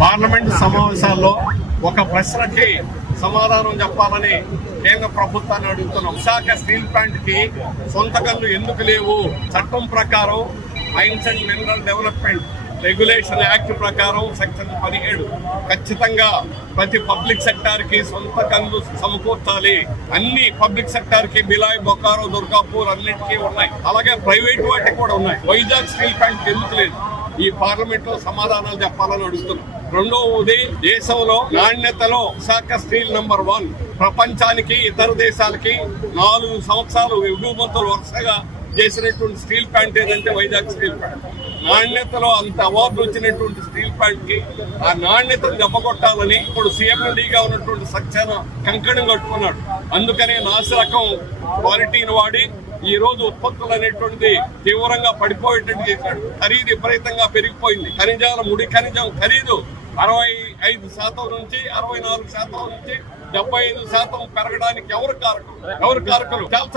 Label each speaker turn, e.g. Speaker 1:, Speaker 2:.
Speaker 1: Parliament సమావేశాల్లో ఒక ప్రశ్నకి సమాధానం చెప్పాలని కేంద్ర ప్రభుత్వాన్ని అడుగుతున్నాం. విశాఖ స్టీల్ ప్లాంట్కి సొంత గన్లు ఎందుకు లేవు? చట్టం ప్రకారం mines and mineral development regulation act ప్రకారం సెక్షన్ పదిహేడు ఖచ్చితంగా ప్రతి పబ్లిక్ సెక్టార్కి సొంత కన్ను సమకూర్చాలి. అన్ని పబ్లిక్ సెక్టార్కి బిలాయ్ బొకారో దుర్గాపూర్ అన్నిటికీ ఉన్నాయి. అలాగే ప్రైవేట్ వాటికి కూడా ఉన్నాయి. వైజాగ్ స్టీల్ ప్లాంట్ ఎందుకు లేదు? ఈ పార్లమెంట్లో సమాధానాలు చెప్పాలని అడుగుతున్నాం. రెండవది దేశంలో నాణ్యతలో విశాఖ స్టీల్ నంబర్ వన్. ప్రపంచానికి ఇతర దేశాలకి నాలుగు సంవత్సరాలు ఎగుమతులు వరుసగా చేసినటువంటి స్టీల్ ప్లాంట్ ఏదంటే వైజాగ్ స్టీల్ ప్లాంట్. నాణ్యతలో అంత అవార్డులు వచ్చినటువంటి స్టీల్ ప్లాంట్కి ఆ నాణ్యతను దెబ్బకొట్టాలని ఇప్పుడు సీఎండీగా ఉన్నటువంటి సత్యాన కంకణం కట్టుకున్నాడు. అందుకనే నాసి రకం క్వాలిటీని వాడి ఈ రోజు ఉత్పత్తులు అనేటువంటిది తీవ్రంగా పడిపోయేటట్టు చేశాడు. ఖరీదు విపరీతంగా పెరిగిపోయింది. ఖనిజాల ముడి ఖనిజం ఖరీదు అరవై ఐదు శాతం నుంచి అరవై నాలుగు శాతం నుంచి డెబ్బై ఐదు శాతం పెరగడానికి ఎవరు కారకులు? ఎవరు కారకులు? చాలా